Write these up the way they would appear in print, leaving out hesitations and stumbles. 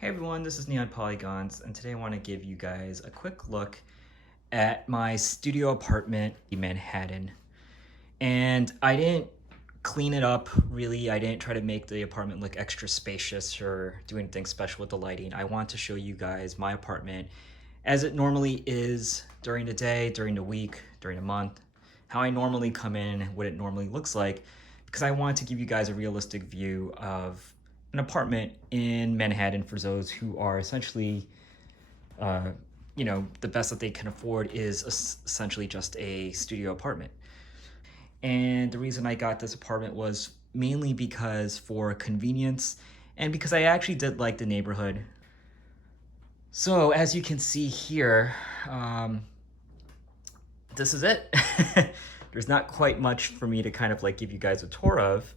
Hey everyone, this is Neon Polygons, and today I want to give you guys a quick look at my studio apartment in Manhattan. And I didn't clean it up really. I didn't try to make the apartment look extra spacious or do anything special with the lighting. I want to show you guys my apartment as it normally is during the day, during the week, during the month, how I normally come in, what it normally looks like, because I want to give you guys a realistic view of an apartment in Manhattan for those who are essentially, uh, the best that they can afford is essentially just a studio apartment. And the reason I got this apartment was mainly because for convenience and because I actually did like the neighborhood. So as you can see here, um, this is it. There's not quite much for me to kind of like give you guys a tour of.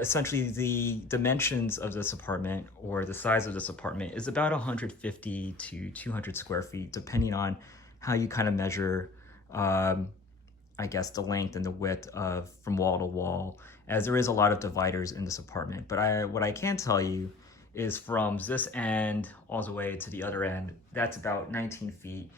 Essentially, the dimensions of this apartment or the size of this apartment is about 150 to 200 square feet, depending on how you kind of measure, I guess, the length and the width of from wall to wall, as there is a lot of dividers in this apartment. But what I can tell you is from this end all the way to the other end, that's about 19 feet.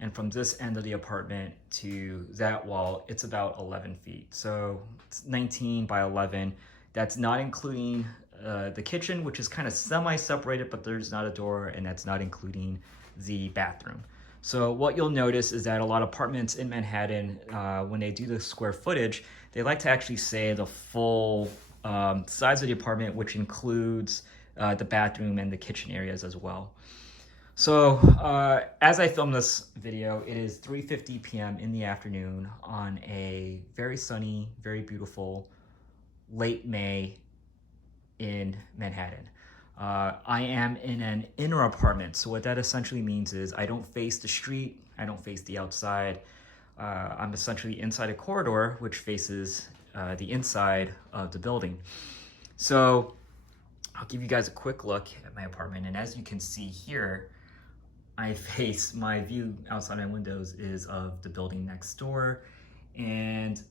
And from this end of the apartment to that wall, it's about 11 feet. So it's 19 by 11. That's not including the kitchen, which is kind of semi-separated, but there's not a door, and that's not including the bathroom. So what you'll notice is that a lot of apartments in Manhattan, when they do the square footage, they like to actually say the full size of the apartment, which includes the bathroom and the kitchen areas as well. So as I film this video, it is 3:50 p.m. in the afternoon on a very sunny, very beautiful late May in Manhattan. I am in an inner apartment, so what that essentially means is I don't face the street, I don't face the outside. I'm essentially inside a corridor which faces the inside of the building. So I'll give you guys a quick look at my apartment, and as you can see here, my view outside my windows is of the building next door. And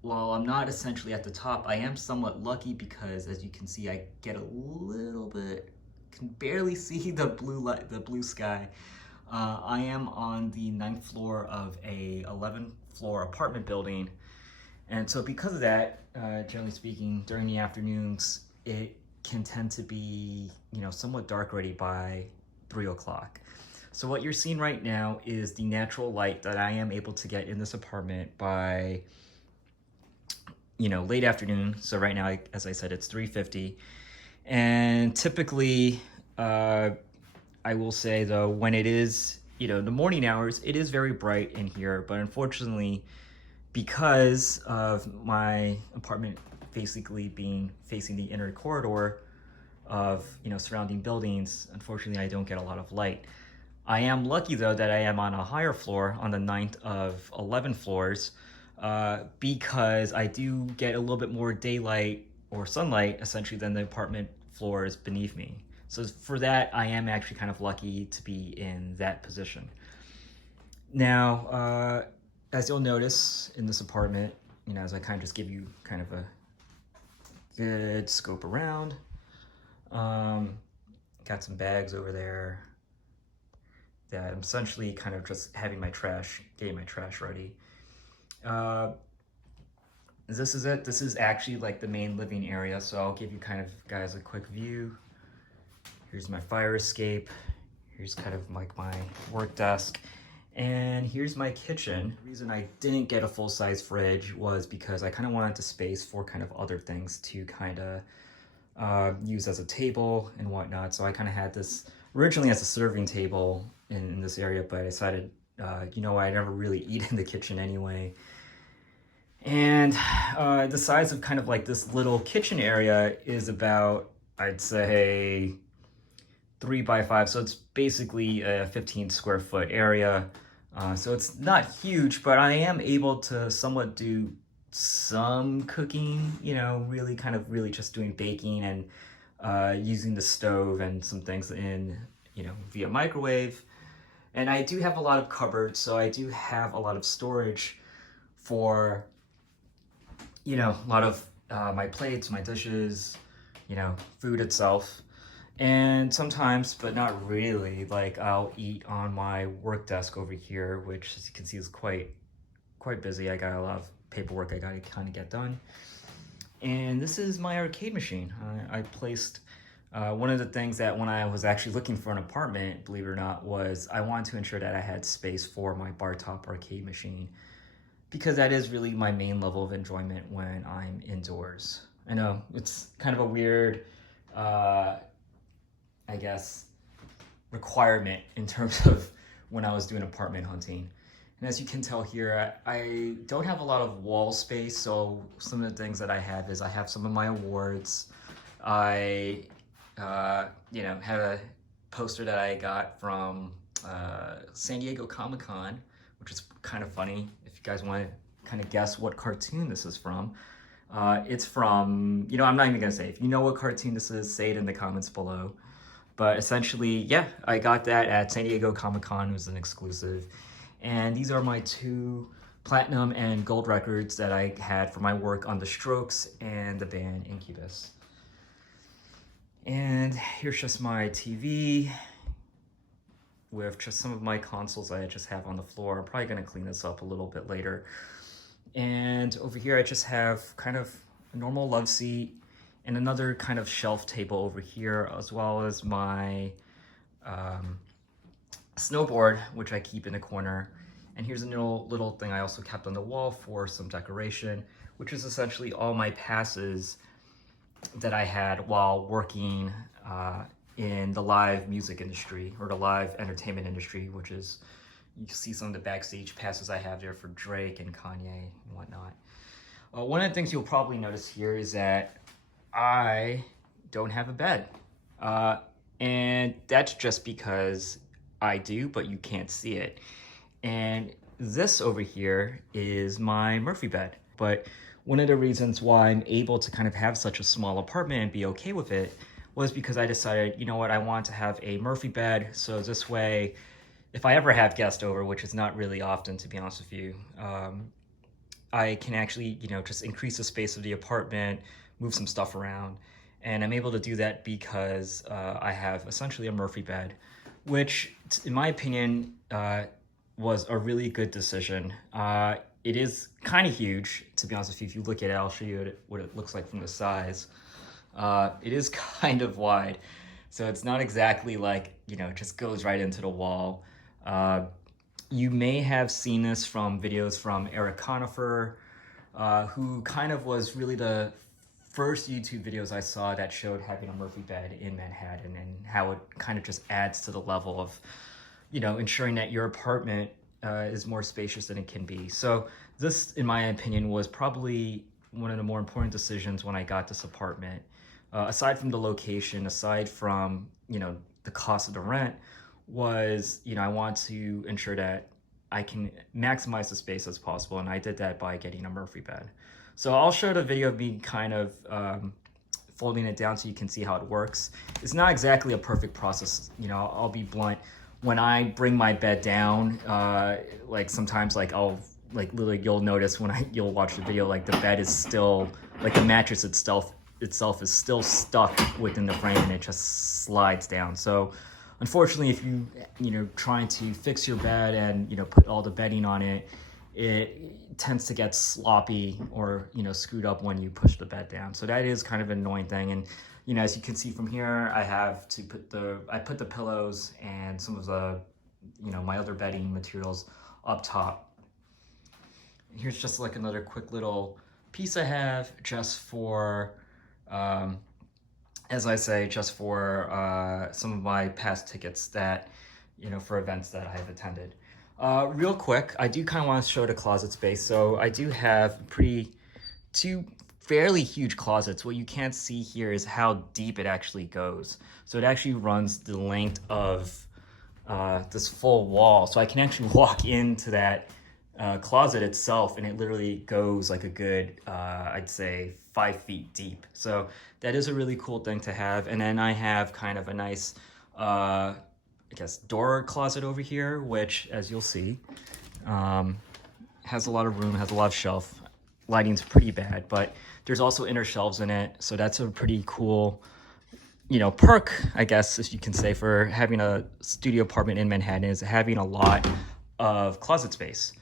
while I'm not essentially at the top, I am somewhat lucky because as you can see, I get a little bit, can barely see the blue sky. I am on the 9th floor of a 11th floor apartment building. And so because of that, generally speaking, during the afternoons, it can tend to be, somewhat dark already by 3 o'clock. So what you're seeing right now is the natural light that I am able to get in this apartment by, late afternoon. So right now, as I said, it's 3:50. And typically, I will say though, when it is, the morning hours, it is very bright in here. But unfortunately, because of my apartment basically being facing the inner corridor of, surrounding buildings, unfortunately, I don't get a lot of light. I am lucky though that I am on a higher floor on the 9th of 11 floors because I do get a little bit more daylight or sunlight essentially than the apartment floors beneath me. So for that, I am actually kind of lucky to be in that position. Now, as you'll notice in this apartment, as I kind of just give you kind of a good scope around, got some bags over there that I'm essentially kind of just having getting my trash ready. This is it. This is actually like the main living area, so I'll give you kind of guys a quick view. Here's my fire escape. Here's kind of like my work desk. And here's my kitchen. The reason I didn't get a full-size fridge was because I kind of wanted the space for kind of other things to kind of use as a table and whatnot. So I kind of had this originally as a serving table in this area, but I decided, I never really eat in the kitchen anyway. And the size of kind of like this little kitchen area is about, I'd say, 3 by 5. So it's basically a 15 square foot area. So it's not huge, but I am able to somewhat do some cooking, really just doing baking and using the stove and some things in, via microwave. And I do have a lot of cupboards, so I do have a lot of storage for, a lot of my plates, my dishes, food itself. And sometimes, but not really, like I'll eat on my work desk over here, which as you can see is quite busy. I got a lot of paperwork I gotta kind of get done. And this is my arcade machine. I placed one of the things that when I was actually looking for an apartment, believe it or not, was I wanted to ensure that I had space for my bar top arcade machine because that is really my main level of enjoyment when I'm indoors. I know it's kind of a weird, I guess, requirement in terms of when I was doing apartment hunting. And as you can tell here, I don't have a lot of wall space, so some of the things that I have is I have some of my awards. I, have a poster that I got from San Diego Comic-Con, which is kind of funny if you guys want to kind of guess what cartoon this is from. It's from, I'm not even gonna say. If you know what cartoon this is, say it in the comments below. But essentially, yeah, I got that at San Diego Comic-Con. It was an exclusive. And these are my 2 platinum and gold records that I had for my work on The Strokes and the band Incubus. And here's just my TV with just some of my consoles I just have on the floor. I'm probably gonna clean this up a little bit later. And over here I just have kind of a normal love seat and another kind of shelf table over here, as well as my snowboard, which I keep in a corner. And here's a little thing I also kept on the wall for some decoration, which is essentially all my passes that I had while working in the live music industry or the live entertainment industry, which is, you see some of the backstage passes I have there for Drake and Kanye and whatnot. One of the things you'll probably notice here is that I don't have a bed. And that's just because I do, but you can't see it. And this over here is my Murphy bed. But one of the reasons why I'm able to kind of have such a small apartment and be okay with it was because I decided, you know what, I want to have a Murphy bed. So this way, if I ever have guests over, which is not really often, to be honest with you, I can actually, just increase the space of the apartment, move some stuff around. And I'm able to do that because I have essentially a Murphy bed, which in my opinion, was a really good decision. It is kind of huge, to be honest with you. If you look at it, I'll show you what it looks like from the size. It is kind of wide, so it's not exactly like, it just goes right into the wall. You may have seen this from videos from Eric Conifer, who kind of was really the first YouTube videos I saw that showed having a Murphy bed in Manhattan and how it kind of just adds to the level of, ensuring that your apartment is more spacious than it can be. So this, in my opinion, was probably one of the more important decisions when I got this apartment. Aside from the location, aside from, the cost of the rent, was, I want to ensure that I can maximize the space as possible. And I did that by getting a Murphy bed. So I'll show the video of me kind of folding it down so you can see how it works. It's not exactly a perfect process. I'll be blunt. When I bring my bed down, like sometimes I'll literally, you'll notice when you'll watch the video, like the bed is still, like the mattress itself is still stuck within the frame and it just slides down. So unfortunately, if you trying to fix your bed and put all the bedding on it, it tends to get sloppy or screwed up when you push the bed down. So that is kind of an annoying thing. And as you can see from here, I have to put the pillows and some of the my other bedding materials up top. And here's just like another quick little piece I have just for as I say, just for some of my past tickets that for events that I have attended. Real quick, I do kind of want to show the closet space. So I do have two fairly huge closets. What you can't see here is how deep it actually goes. So it actually runs the length of this full wall. So I can actually walk into that closet itself and it literally goes like a good, I'd say 5 feet deep. So that is a really cool thing to have. And then I have kind of a nice, I guess, door closet over here, which, as you'll see, has a lot of room, has a lot of shelf. Lighting's pretty bad, but there's also inner shelves in it, so that's a pretty cool perk, I guess, as you can say, for having a studio apartment in Manhattan is having a lot of closet space.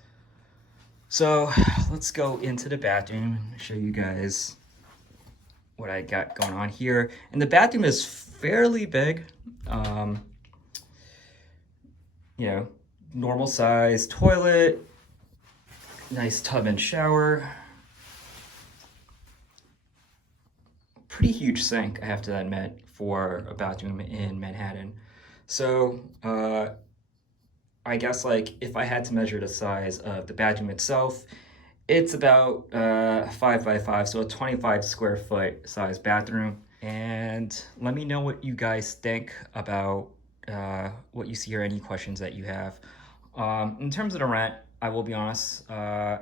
So let's go into the bathroom and show you guys what I got going on here. And the bathroom is fairly big. You know, normal size toilet, nice tub and shower. Pretty huge sink, I have to admit, for a bathroom in Manhattan. So I guess like if I had to measure the size of the bathroom itself, it's about 5 by 5, so a 25 square foot size bathroom. And let me know what you guys think about what you see or any questions that you have. In terms of the rent, I will be honest, the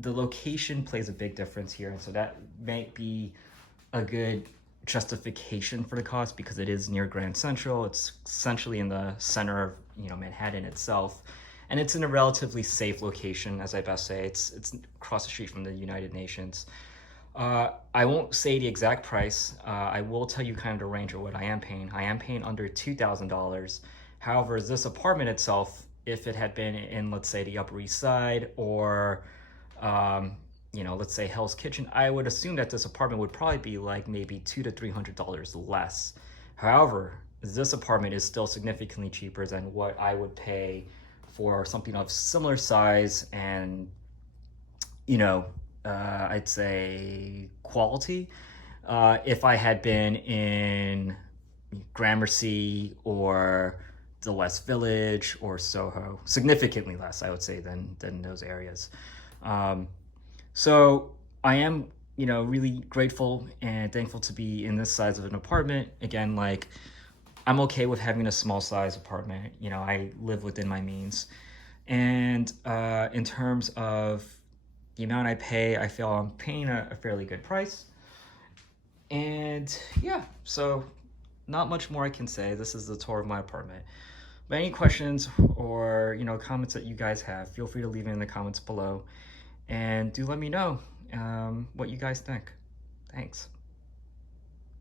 location plays a big difference here, and so that might be a good justification for the cost because it is near Grand Central. It's essentially in the center of Manhattan itself, and it's in a relatively safe location, as I best say. It's across the street from the United Nations. I won't say the exact price. I will tell you kind of the range of what I am paying. I am paying under $2,000. However, this apartment itself, if it had been in, let's say, the Upper East Side or let's say Hell's Kitchen, I would assume that this apartment would probably be like maybe $200 to $300 less. However, this apartment is still significantly cheaper than what I would pay for something of similar size and, I'd say quality. If I had been in Gramercy or the West Village or Soho, significantly less, I would say, than those areas. So I am, really grateful and thankful to be in this size of an apartment. Again, like I'm okay with having a small size apartment. I live within my means. And in terms of the amount I pay, I feel I'm paying a fairly good price. And yeah, so not much more I can say. This is the tour of my apartment. But any questions or comments that you guys have, feel free to leave it in the comments below. And do let me know what you guys think. Thanks.